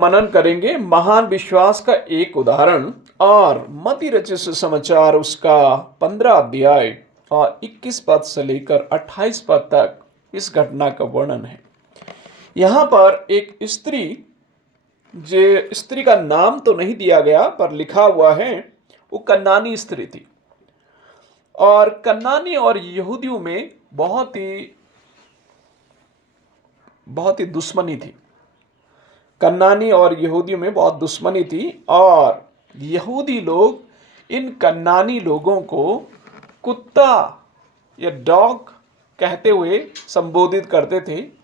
मनन करेंगे महान विश्वास का एक उदाहरण और मती रचित सुसमाचार उसका 15 अध्याय और 21 पद से लेकर 28 पद तक इस घटना का वर्णन है। यहाँ पर एक स्त्री, जो स्त्री का नाम तो नहीं दिया गया पर लिखा हुआ है, वो कन्नानी स्त्री थी। और कन्नानी और यहूदियों में बहुत ही दुश्मनी थी। कन्नानी और यहूदियों में बहुत दुश्मनी थी और यहूदी लोग इन कन्नानी लोगों को कुत्ता या डॉग कहते हुए संबोधित करते थे।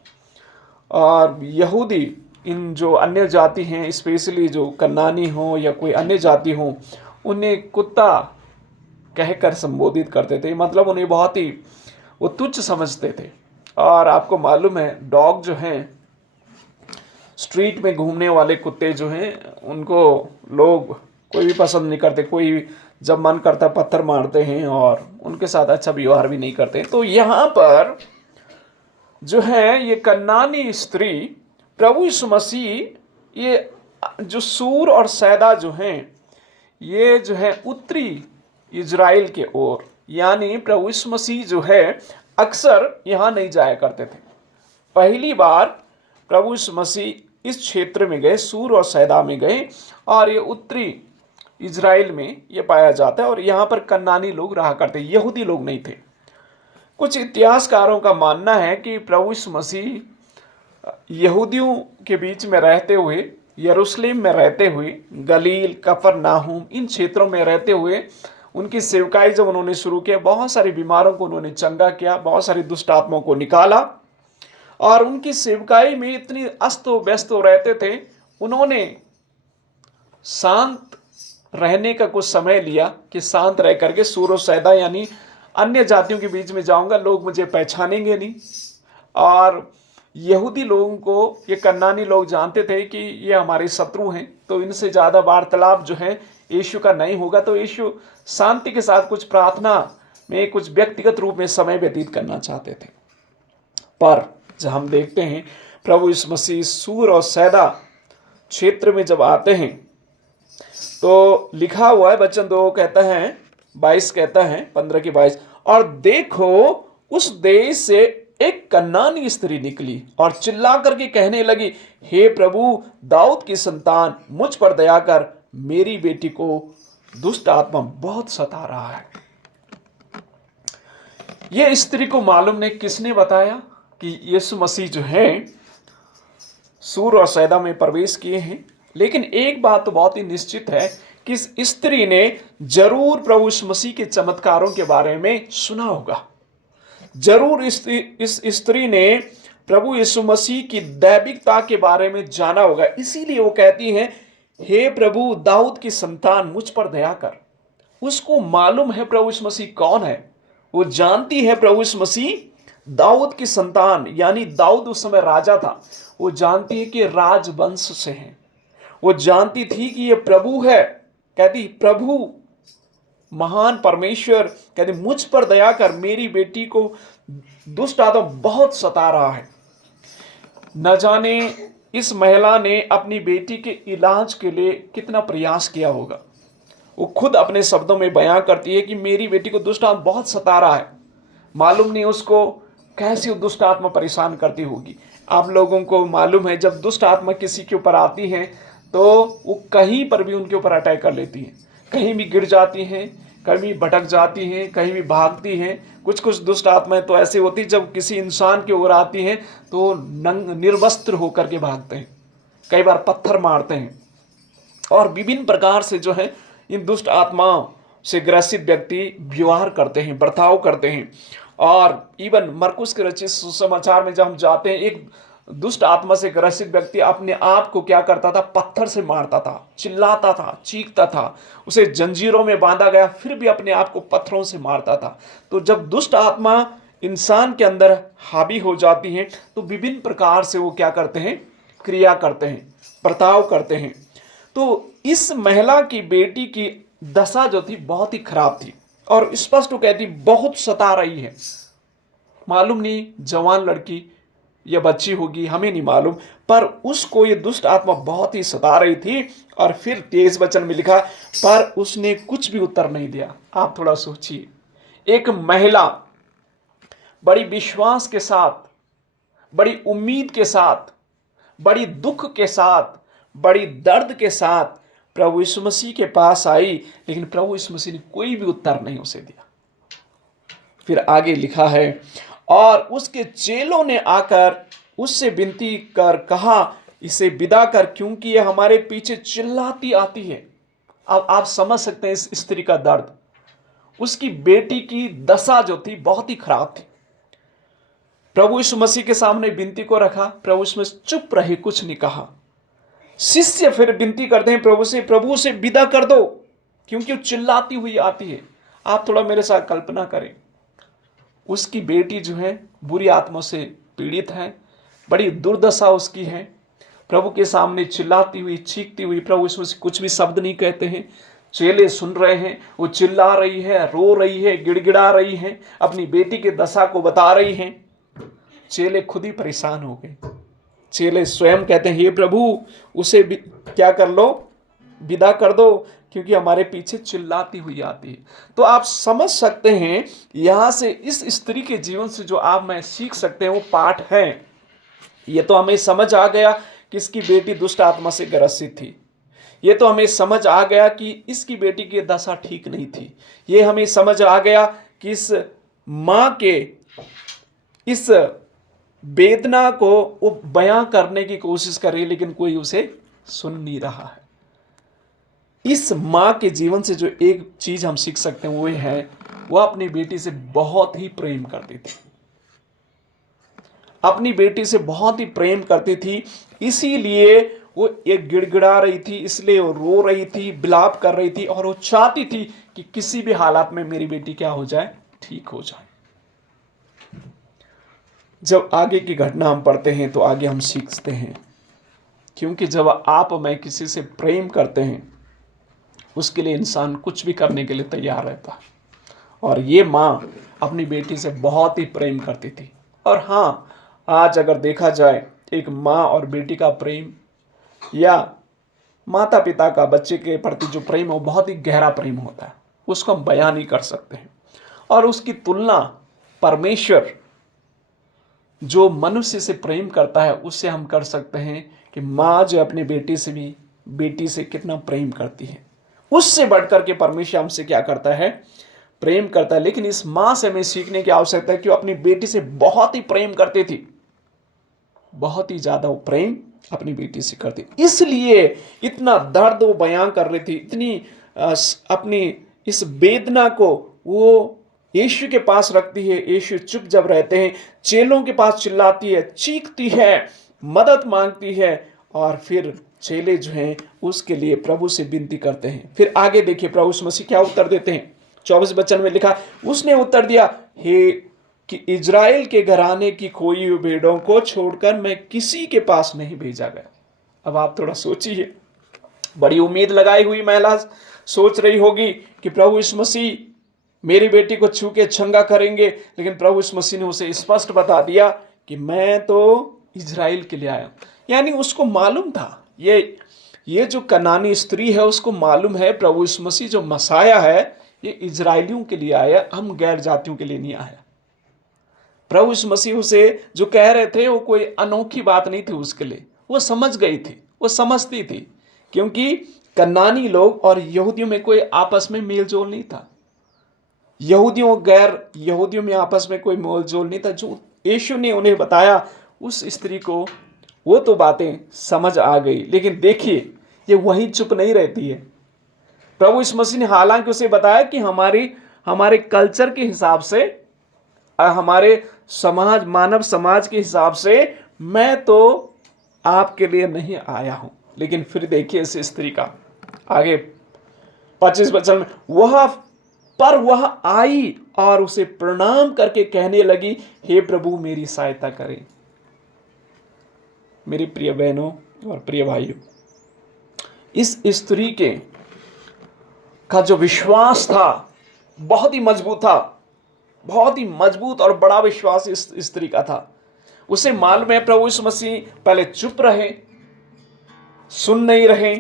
और यहूदी इन जो अन्य जाति हैं, स्पेशली जो कन्नानी हो या कोई अन्य जाति हो, उन्हें कुत्ता कहकर संबोधित करते थे। मतलब उन्हें बहुत ही वो तुच्छ समझते थे। और आपको मालूम है, डॉग जो हैं, स्ट्रीट में घूमने वाले कुत्ते जो हैं, उनको लोग कोई भी पसंद नहीं करते। कोई जब मन करता पत्थर मारते हैं और उनके साथ अच्छा व्यवहार भी नहीं करते। तो यहाँ पर जो है ये कन्नानी स्त्री, प्रभु यीशु मसीह, ये जो सूर और सैदा जो हैं, ये जो है उत्तरी इजराइल के ओर, यानी प्रभु यीशु मसीह जो है अक्सर यहाँ नहीं जाया करते थे। पहली बार प्रभु यीशु मसीह इस क्षेत्र में गए, सूर और सैदा में गए, और ये उत्तरी इजराइल में ये पाया जाता है। और यहाँ पर कन्नानी लोग रहा करते, यहूदी लोग नहीं थे। कुछ इतिहासकारों का मानना है कि प्रभु यीशु मसीह यहूदियों के बीच में रहते हुए, यरूशलेम में रहते हुए, गलील, कफरनाहूम, इन क्षेत्रों में रहते हुए उनकी सेवकाई जब उन्होंने शुरू किया, बहुत सारे बीमारों को उन्होंने चंगा किया, बहुत सारी दुष्ट आत्माओं को निकाला। और उनकी सेवकाई में इतनी अस्त व्यस्त रहते थे, उन्होंने शांत रहने का कुछ समय लिया कि शांत रह करके सूर और सैदा यानी अन्य जातियों के बीच में जाऊंगा, लोग मुझे पहचानेंगे नहीं। और यहूदी लोगों को, ये कन्नानी लोग जानते थे कि ये हमारे शत्रु हैं, तो इनसे ज़्यादा वार्तालाप जो है यीशु का नहीं होगा। तो यीशु शांति के साथ कुछ प्रार्थना में, कुछ व्यक्तिगत रूप में समय व्यतीत करना चाहते थे। पर जब हम देखते हैं प्रभु यीशु मसीह सूर और सैदा क्षेत्र में जब आते हैं, तो लिखा हुआ है, वचन 2 कहता है, 22 कहता है, 15 की 22, और देखो उस देश से एक कन्नानी स्त्री निकली और चिल्ला करके कहने लगी, हे प्रभु दाऊद की संतान, मुझ पर दया कर, मेरी बेटी को दुष्ट आत्मा बहुत सता रहा है। यह स्त्री को मालूम नहीं किसने बताया कि यीशु मसीह जो है सूर और सैदा में प्रवेश किए हैं। लेकिन एक बात तो बहुत ही निश्चित है कि इस स्त्री ने जरूर प्रभु यीशु मसीह के चमत्कारों के बारे में सुना होगा। जरूर इस स्त्री ने प्रभु यीशु मसीह की दैविकता के बारे में जाना होगा। इसीलिए वो कहती हैं, हे प्रभु दाऊद की संतान, मुझ पर दया कर। उसको मालूम है प्रभु यीशु मसीह कौन है। वो जानती है प्रभु यीशु मसीह दाऊद की संतान, यानी दाऊद उस समय राजा था। वो जानती है कि राजवंश से है। वो जानती थी कि ये प्रभु है। कहती, प्रभु महान परमेश्वर, कहती मुझ पर दया कर, मेरी बेटी को दुष्ट आत्मा बहुत सता रहा है। न जाने इस महिला ने अपनी बेटी के इलाज के लिए कितना प्रयास किया होगा। वो खुद अपने शब्दों में बयां करती है कि मेरी बेटी को दुष्ट आत्मा बहुत सता रहा है। मालूम नहीं उसको कैसी दुष्ट आत्मा परेशान करती होगी। आप लोगों को मालूम है, जब दुष्ट आत्मा किसी के ऊपर आती है तो वो कहीं पर भी उनके ऊपर अटैक कर लेती है। कहीं भी गिर जाती हैं, कहीं भटक जाती हैं, कहीं भी भागती हैं। कुछ कुछ दुष्ट आत्माएं तो ऐसी होती, जब किसी इंसान की ओर आती हैं तो निर्वस्त्र होकर के भागते हैं, कई बार पत्थर मारते हैं और विभिन्न प्रकार से जो है इन दुष्ट आत्माओं से ग्रसित व्यक्ति व्यवहार करते हैं, बर्ताव करते हैं। और इवन मरकुस के रचित सुसमाचार में जब हम जाते हैं, एक दुष्ट आत्मा से ग्रसित व्यक्ति अपने आप को क्या करता था, पत्थर से मारता था, चिल्लाता था, चीखता था। उसे जंजीरों में बांधा गया, फिर भी अपने आप को पत्थरों से मारता था। तो जब दुष्ट आत्मा इंसान के अंदर हावी हो जाती है तो विभिन्न प्रकार से वो क्या करते हैं, क्रिया करते हैं, बर्ताव करते हैं। तो इस महिला की बेटी की दशा जो थी बहुत ही खराब थी और स्पष्ट कहती बहुत सता रही है। मालूम नहीं, जवान लड़की, या बच्ची होगी, हमें नहीं मालूम, पर उसको ये दुष्ट आत्मा बहुत ही सता रही थी। और फिर 23 वचन में लिखा, पर उसने कुछ भी उत्तर नहीं दिया। आप थोड़ा सोचिए, एक महिला बड़ी विश्वास के साथ, बड़ी उम्मीद के साथ, बड़ी दुख के साथ, बड़ी दर्द के साथ प्रभु यीशु मसीह के पास आई, लेकिन प्रभु यीशु मसीह ने कोई भी उत्तर नहीं उसे दिया। फिर आगे लिखा है, और उसके चेलों ने आकर उससे विनती कर कहा, इसे विदा कर, क्योंकि यह हमारे पीछे चिल्लाती आती है। अब आप समझ सकते हैं इस स्त्री का दर्द। उसकी बेटी की दशा जो थी बहुत ही खराब थी। प्रभु यीशु मसीह के सामने विनती को रखा, प्रभु उसमें चुप रहे, कुछ नहीं कहा। शिष्य फिर विनती करते हैं प्रभु से विदा कर दो, क्योंकि वो चिल्लाती हुई आती है। आप थोड़ा मेरे साथ कल्पना करें, उसकी बेटी जो है बुरी आत्मा से पीड़ित है, बड़ी दुर्दशा उसकी है, प्रभु के सामने चिल्लाती हुई, चीखती हुई, प्रभु उसमें से कुछ भी शब्द नहीं कहते हैं। चेले सुन रहे हैं, वो चिल्ला रही है, रो रही है, गिड़गिड़ा रही है, अपनी बेटी की दशा को बता रही हैं। चेले खुद ही परेशान हो गए। चेले स्वयं कहते हैं, हे प्रभु, उसे क्या कर लो, विदा कर दो, क्योंकि हमारे पीछे चिल्लाती हुई आती है। तो आप समझ सकते हैं यहां से इस स्त्री के जीवन से जो आप मैं सीख सकते हैं वो पाठ है। ये तो हमें समझ आ गया कि इसकी बेटी दुष्ट आत्मा से ग्रसित थी। ये तो हमें समझ आ गया कि इसकी बेटी की दशा ठीक नहीं थी। ये हमें समझ आ गया कि इस मां के इस वेदना को वो बयां करने की कोशिश कर रही है, लेकिन कोई उसे सुन नहीं रहा है। इस मां के जीवन से जो एक चीज हम सीख सकते हैं वो है, वह अपनी बेटी से बहुत ही प्रेम करती थी। अपनी बेटी से बहुत ही प्रेम करती थी, इसीलिए वो एक गिड़गिड़ा रही थी, इसलिए वो रो रही थी, विलाप कर रही थी, और वो चाहती थी कि किसी भी हालात में मेरी बेटी क्या हो जाए, ठीक हो जाए। जब आगे की घटना हम पढ़ते हैं तो आगे हम सीखते हैं, क्योंकि जब आप मैं किसी से प्रेम करते हैं उसके लिए इंसान कुछ भी करने के लिए तैयार रहता है। और ये माँ अपनी बेटी से बहुत ही प्रेम करती थी। और हाँ, आज अगर देखा जाए एक माँ और बेटी का प्रेम, या माता पिता का बच्चे के प्रति जो प्रेम है वो बहुत ही गहरा प्रेम होता है, उसको हम बयान नहीं कर सकते हैं। और उसकी तुलना परमेश्वर जो मनुष्य से प्रेम करता है उससे हम कर सकते हैं कि माँ जो अपने बेटी से कितना प्रेम करती है। उससे बढ़कर के परमेश्वर हमसे क्या करता है, प्रेम करता है। लेकिन इस माँ से हमें सीखने की आवश्यकता है कि वो अपनी बेटी से बहुत ही प्रेम करती थी, बहुत ही ज्यादा वो प्रेम अपनी बेटी से करती, इसलिए इतना दर्द वो बयां कर रही थी, इतनी अपनी इस वेदना को वो यीशु के पास रखती है। यीशु चुप जब रहते हैं, चेलों के पास चिल्लाती है, चीखती है, मदद मांगती है, और फिर चेले जो हैं उसके लिए प्रभु से विनती करते हैं। फिर आगे देखिए प्रभु यीशु मसीह क्या उत्तर देते हैं। 24 वचन में लिखा, उसने उत्तर दिया, हे कि इजराइल के घराने की खोई हुई भेड़ों को छोड़कर मैं किसी के पास नहीं भेजा गया। अब आप थोड़ा सोचिए, बड़ी उम्मीद लगाई हुई महिला सोच रही होगी कि प्रभु यीशु मसीह मेरी बेटी को छू के चंगा करेंगे, लेकिन प्रभु यीशु मसीह ने उसे स्पष्ट बता दिया कि मैं तो इजराइल के लिए आया। यानी उसको मालूम था, ये जो कनानी स्त्री है उसको मालूम है प्रभु यीशु मसीह जो मसाया है ये इजराइलियों के लिए आया, हम गैर जातियों के लिए नहीं आया। प्रभु यीशु मसीह से जो कह रहे थे वो कोई अनोखी बात नहीं थी उसके लिए, वो समझ गई थी, वो समझती थी, क्योंकि कनानी लोग और यहूदियों में कोई आपस में मेल जोल नहीं था। यहूदियों गैर यहूदियों में आपस में कोई मेल जोल नहीं था। जो यीशु ने उन्हें बताया, उस स्त्री को वो तो बातें समझ आ गई, लेकिन देखिए ये वहीं चुप नहीं रहती है। प्रभु यीशु मसीह ने हालांकि उसे बताया कि हमारे कल्चर के हिसाब से, हमारे मानव समाज के हिसाब से मैं तो आपके लिए नहीं आया हूं। लेकिन फिर देखिए इस स्त्री का आगे 25 वचन में, वह आई और उसे प्रणाम करके कहने लगी, हे प्रभु मेरी सहायता करें। मेरी प्रिय बहनों और प्रिय भाइयों, इस स्त्री का जो विश्वास था बहुत ही मजबूत था, बहुत ही मजबूत और बड़ा विश्वास इस स्त्री का था। उसे मालूम है प्रभु यीशु मसीह पहले चुप रहे, सुन नहीं रहे।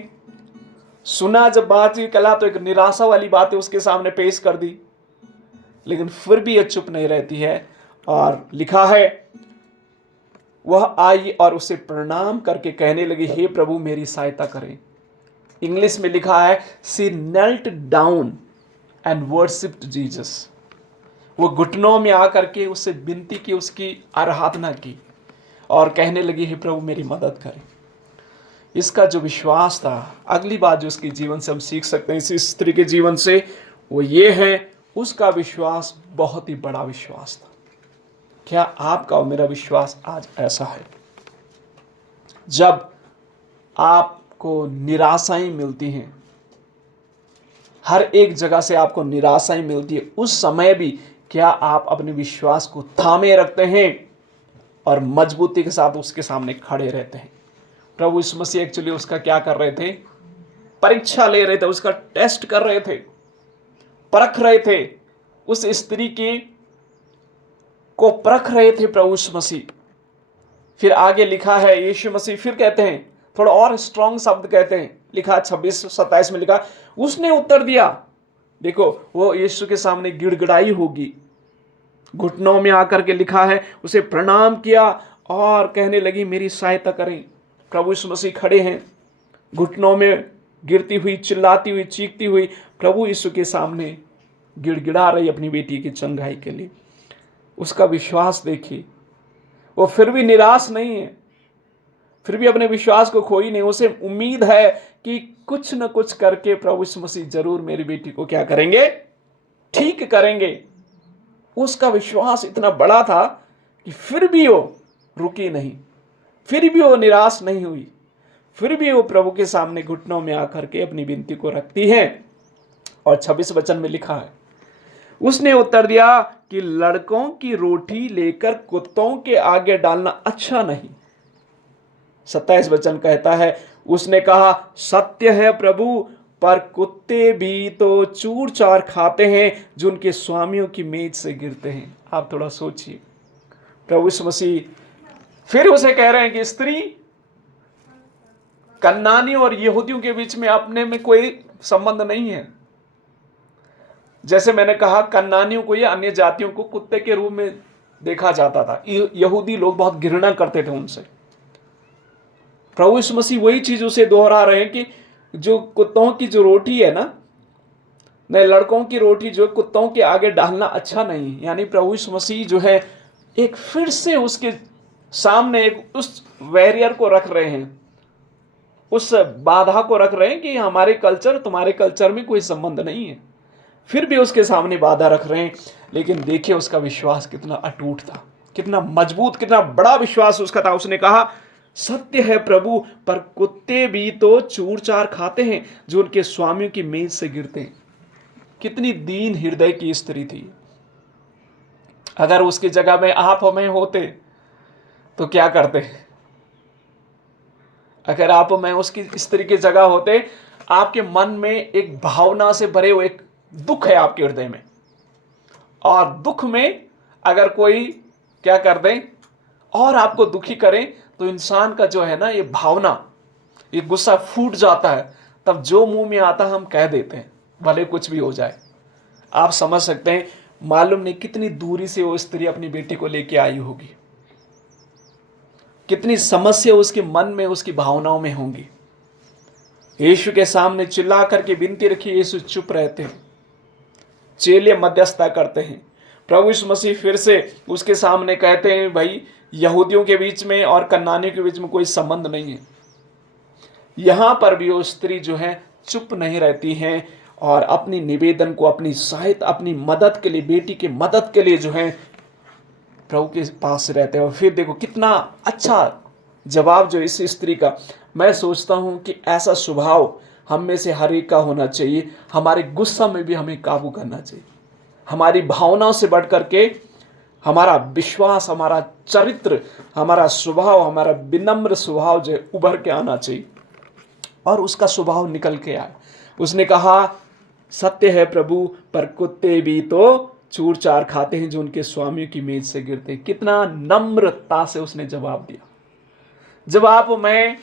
सुना जब बात ही कला तो एक निराशा वाली बातें उसके सामने पेश कर दी, लेकिन फिर भी यह चुप नहीं रहती है। और लिखा है वह आई और उसे प्रणाम करके कहने लगी, हे प्रभु मेरी सहायता करें। इंग्लिश में लिखा है she knelt down and worshipped Jesus. वो घुटनों में आकर के उससे विनती की, उसकी आराधना की और कहने लगी, हे प्रभु मेरी मदद करें। इसका जो विश्वास था, अगली बात जो उसके जीवन से हम सीख सकते हैं इस स्त्री के जीवन से, वो ये है उसका विश्वास बहुत ही बड़ा विश्वास था। क्या आपका और मेरा विश्वास आज ऐसा है? जब आपको निराशाएं मिलती हैं, हर एक जगह से आपको निराशाएं मिलती है, उस समय भी क्या आप अपने विश्वास को थामे रखते हैं और मजबूती के साथ उसके सामने खड़े रहते हैं? प्रभु यीशु मसीह एक्चुअली उसका क्या कर रहे थे? परीक्षा ले रहे थे, उसका टेस्ट कर रहे थे, परख रहे थे। उस स्त्री को परख रहे थे प्रभु यीशु मसीह। फिर आगे लिखा है, यीशु मसीह फिर कहते हैं, थोड़ा और स्ट्रॉन्ग शब्द कहते हैं, लिखा 26-27 में लिखा, उसने उत्तर दिया। देखो वो यीशु के सामने गिड़गिड़ाई होगी, घुटनों में आकर के लिखा है उसे प्रणाम किया और कहने लगी मेरी सहायता करें। प्रभु यीशु मसीह खड़े हैं, घुटनों में गिरती हुई, चिल्लाती हुई, चीखती हुई प्रभु यीशु के सामने गिड़गिड़ा रही अपनी बेटी की चंगाई के लिए। उसका विश्वास देखिए, वो फिर भी निराश नहीं है, फिर भी अपने विश्वास को खोई नहीं। उसे उम्मीद है कि कुछ न कुछ करके प्रभु यीशु मसीह जरूर मेरी बेटी को क्या करेंगे? ठीक करेंगे। उसका विश्वास इतना बड़ा था कि फिर भी वो रुकी नहीं, फिर भी वो निराश नहीं हुई, फिर भी वो प्रभु के सामने घुटनों में आकर के अपनी विनती को रखती है। और 26 वचन में लिखा है, उसने उत्तर दिया कि लड़कों की रोटी लेकर कुत्तों के आगे डालना अच्छा नहीं। 27 वचन कहता है, उसने कहा सत्य है प्रभु, पर कुत्ते भी तो चूर चार खाते हैं जो उनके स्वामियों की मेज से गिरते हैं। आप थोड़ा सोचिए, प्रभु यीशु मसीह फिर उसे कह रहे हैं कि स्त्री, कन्नानी और यहूदियों के बीच में अपने में कोई संबंध नहीं है। जैसे मैंने कहा, कन्नानियों को या अन्य जातियों को कुत्ते के रूप में देखा जाता था, यहूदी लोग बहुत घृणा करते थे उनसे। प्रभु यीशु मसीह वही चीज उसे दोहरा रहे हैं कि जो कुत्तों की जो रोटी है ना, लड़कों की रोटी जो कुत्तों के आगे डालना अच्छा नहीं। यानी प्रभु यीशु मसीह जो है एक फिर से उसके सामने एक उस बैरियर को रख रहे हैं, उस बाधा को रख रहे हैं कि हमारे कल्चर तुम्हारे कल्चर में कोई संबंध नहीं है। फिर भी उसके सामने बाधा रख रहे हैं। लेकिन देखिए उसका विश्वास कितना अटूट था, कितना मजबूत, कितना बड़ा विश्वास उसका था। उसने कहा सत्य है प्रभु, पर कुत्ते भी तो चूर चार खाते हैं जो उनके स्वामियों की मेज से गिरते हैं। कितनी दीन हृदय की स्त्री थी। अगर उसकी जगह में आप हमें होते तो क्या करते? अगर आप मैं उसकी स्त्री की जगह होते, आपके मन में एक भावना से भरे हुए एक दुख है आपके हृदय में, और दुख में अगर कोई क्या कर दे और आपको दुखी करें तो इंसान का जो है ना ये भावना, ये गुस्सा फूट जाता है। तब जो मुंह में आता हम कह देते हैं, भले कुछ भी हो जाए। आप समझ सकते हैं, मालूम नहीं कितनी दूरी से वो स्त्री अपनी बेटी को लेके आई होगी, कितनी समस्या उसके मन में, उसकी भावनाओं में होंगी। यीशु के सामने चिल्ला करके विनती रखी, यीशु चुप रहते हैं, चेले मध्यस्थता करते हैं। प्रभु यीशु मसीह फिर से उसके सामने कहते हैं, भाई यहूदियों के बीच में और कन्नानियों के बीच में कोई संबंध नहीं है। यहां पर भी वो स्त्री जो है चुप नहीं रहती हैं और अपनी निवेदन को, अपनी सहायता, अपनी मदद के लिए, बेटी की मदद के लिए जो है प्रभु के पास रहते हैं। और फिर देखो कितना अच्छा जवाब जो इस स्त्री का। मैं सोचता हूं कि ऐसा स्वभाव हम में से हर एक का होना चाहिए। हमारे गुस्सा में भी हमें काबू करना चाहिए। हमारी भावनाओं से बढ़ करके हमारा विश्वास, हमारा चरित्र, हमारा स्वभाव, हमारा विनम्र स्वभाव जो है उभर के आना चाहिए और उसका स्वभाव निकल के आए। उसने कहा सत्य है प्रभु, पर कुत्ते भी तो चूर चार खाते हैं जो उनके स्वामियों की मेज से गिरते हैं। कितना नम्रता से उसने जवाब दिया। जब आप मैं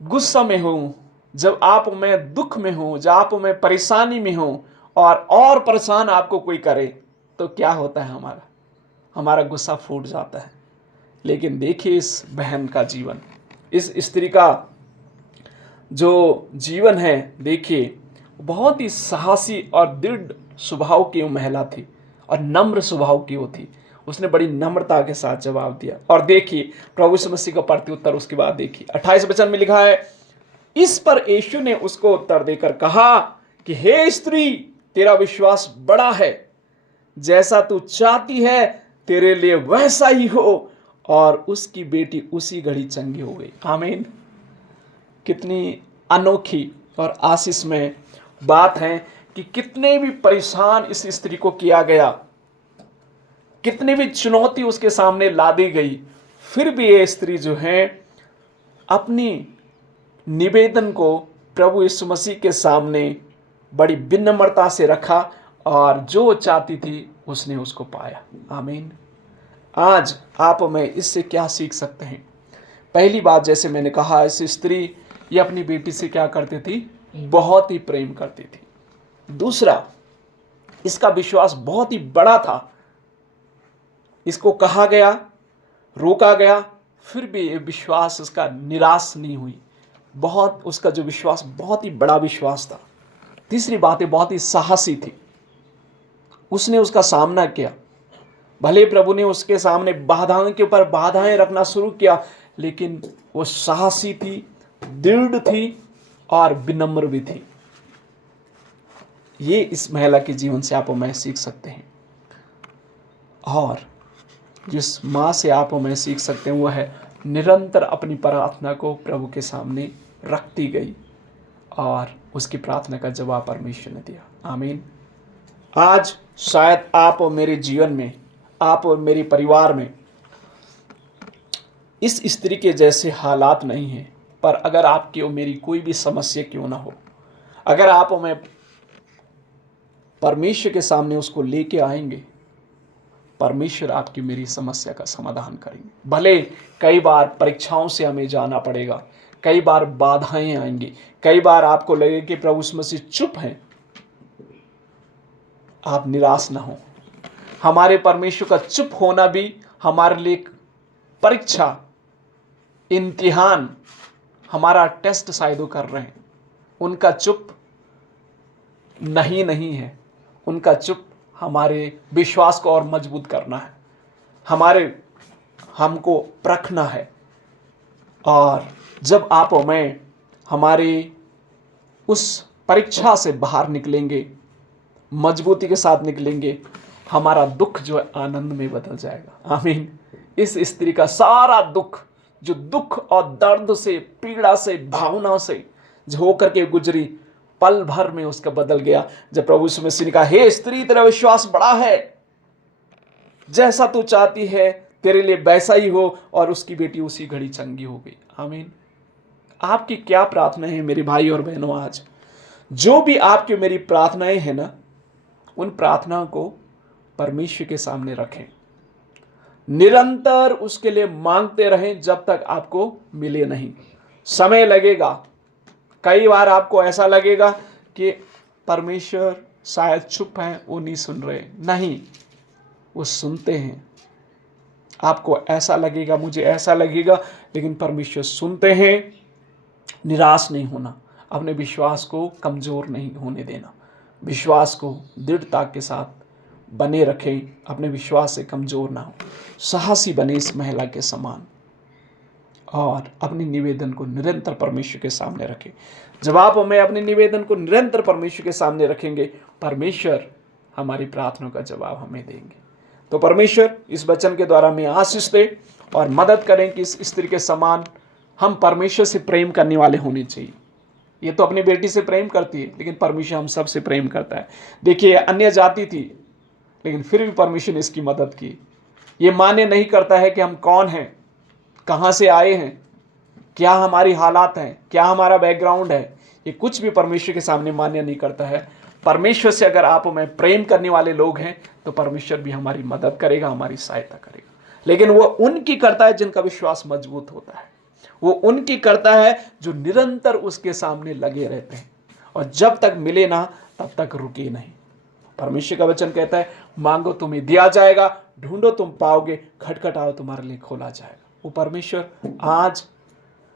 गुस्सा में हूं, जब आप मैं दुख में हूं, जब आप मैं परेशानी में हूं और परेशान आपको कोई करे तो क्या होता है, हमारा गुस्सा फूट जाता है। लेकिन देखिए इस बहन का जीवन, इस स्त्री का जो जीवन है, देखिए बहुत ही साहसी और दृढ़ स्वभाव की वो महिला थी और नम्र स्वभाव की वो थी। उसने बड़ी नम्रता के साथ जवाब दिया। और देखिए प्रभु यीशु मसीह का प्रत्युत्तर उसके बाद देखिए 28 वचन में लिखा है, इस पर यीशु ने उसको उत्तर देकर कहा कि हे स्त्री, तेरा विश्वास बड़ा है, जैसा तू चाहती है तेरे लिए वैसा ही हो। और उसकी बेटी उसी घड़ी चंगी हो गई। आमीन। कितनी अनोखी और आशीषमय बात है कि कितने भी परेशान इस स्त्री को किया गया, कितनी भी चुनौती उसके सामने ला दी गई, फिर भी ये स्त्री जो है अपनी निवेदन को प्रभु यीशु मसीह के सामने बड़ी विनम्रता से रखा और जो चाहती थी उसने उसको पाया। आमीन। आज आप मैं इससे क्या सीख सकते हैं? पहली बात, जैसे मैंने कहा, इस स्त्री ये अपनी बेटी से क्या करती थी? बहुत ही प्रेम करती थी। दूसरा, इसका विश्वास बहुत ही बड़ा था। इसको कहा गया, रोका गया, फिर भी ये विश्वास उसका निराश नहीं हुई। उसका जो विश्वास बहुत ही बड़ा विश्वास था। तीसरी बात, बहुत ही साहसी थी। उसने उसका सामना किया। भले प्रभु ने उसके सामने बाधाओं के ऊपर बाधाएं रखना शुरू किया, लेकिन वो साहसी थी, दृढ़ थी और विनम्र भी थी। ये इस महिला के जीवन से आप और मैं सीख सकते हैं। और जिस माँ से आप और मैं सीख सकते हैं वो है निरंतर अपनी प्रार्थना को प्रभु के सामने रखती गई और उसकी प्रार्थना का जवाब परमेश्वर ने दिया। आमीन। आज शायद आप और मेरे जीवन में, आप और मेरे परिवार में इस स्त्री के जैसे हालात नहीं हैं, पर अगर आपकी और मेरी कोई भी समस्या क्यों ना हो, अगर आप और मैं परमेश्वर के सामने उसको लेके आएंगे, परमेश्वर आपकी मेरी समस्या का समाधान करेंगे। भले कई बार परीक्षाओं से हमें जाना पड़ेगा, कई बार बाधाएं आएंगी, कई बार आपको लगे कि प्रभु यीशु मसीह चुप हैं, आप निराश ना हो। हमारे परमेश्वर का चुप होना भी हमारे लिए परीक्षा, इम्तिहान, हमारा टेस्ट शायद वो कर रहे हैं। उनका चुप नहीं है। उनका चुप हमारे विश्वास को और मजबूत करना है, हमको परखना है। और जब आप और मैं हमारे उस परीक्षा से बाहर निकलेंगे, मजबूती के साथ निकलेंगे, हमारा दुख जो है आनंद में बदल जाएगा। आमीन। इस स्त्री का सारा दुख, जो दुख और दर्द से, पीड़ा से, भावना से जो होकर के गुजरी, पल भर में उसका बदल गया जब प्रभु यीशु मसीह ने कहा, हे स्त्री, तेरा विश्वास बड़ा है, जैसा तू चाहती है तेरे लिए वैसा ही हो। और उसकी बेटी उसी घड़ी चंगी हो गई। आमीन। आपकी क्या प्रार्थना है मेरे भाई और बहनों? आज जो भी आपकी मेरी प्रार्थनाएं हैं ना, उन प्रार्थनाओं को परमेश्वर के सामने रखें, निरंतर उसके लिए मांगते रहें जब तक आपको मिले नहीं। समय लगेगा, कई बार आपको ऐसा लगेगा कि परमेश्वर शायद चुप हैं, वो नहीं सुन रहे। नहीं, वो सुनते हैं। आपको ऐसा लगेगा, मुझे ऐसा लगेगा, लेकिन परमेश्वर सुनते हैं। निराश नहीं होना, अपने विश्वास को कमजोर नहीं होने देना, विश्वास को दृढ़ता के साथ बने रखें, अपने विश्वास से कमजोर ना हो, साहसी बने इस महिला के समान और अपनी निवेदन को निरंतर परमेश्वर के सामने रखें। जब आप और मैं अपने निवेदन को निरंतर परमेश्वर के सामने रखेंगे, परमेश्वर हमारी प्रार्थना का जवाब हमें देंगे। तो परमेश्वर इस वचन के द्वारा हमें आशीष दे और मदद करें कि इस स्त्री के समान हम परमेश्वर से प्रेम करने वाले होने चाहिए। ये तो अपनी बेटी से प्रेम करती है, लेकिन परमेश्वर हम सब से प्रेम करता है। देखिए, अन्य जाति थी, लेकिन फिर भी परमेश्वर ने इसकी मदद की। ये मान्य नहीं करता है कि हम कौन हैं, कहाँ से आए हैं, क्या हमारी हालात हैं, क्या हमारा बैकग्राउंड है। ये कुछ भी परमेश्वर के सामने मान्य नहीं करता है, परमेश्वर से अगर आप में प्रेम करने वाले लोग हैं तो परमेश्वर भी हमारी मदद करेगा, हमारी सहायता करेगा। लेकिन वो उनकी करता है जिनका विश्वास मजबूत होता है, वो उनकी करता है जो निरंतर उसके सामने लगे रहते हैं, और जब तक मिले ना तब तक रुके नहीं। परमेश्वर का वचन कहता है, मांगो तुम्हें दिया जाएगा, ढूंढो तुम पाओगे, खटखटाओ तुम्हारे लिए खोला जाएगा। वो परमेश्वर आज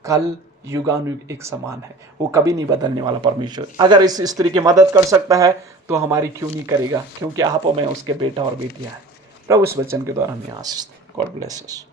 कल युगानुयुग एक समान है, वो कभी नहीं बदलने वाला परमेश्वर। अगर इस स्त्री की मदद कर सकता है तो हमारी क्यों नहीं करेगा, क्योंकि आप में उसके बेटा और बेटियां हैं। प्रभु इस वचन के द्वारा हमें आशीष दे। God bless us.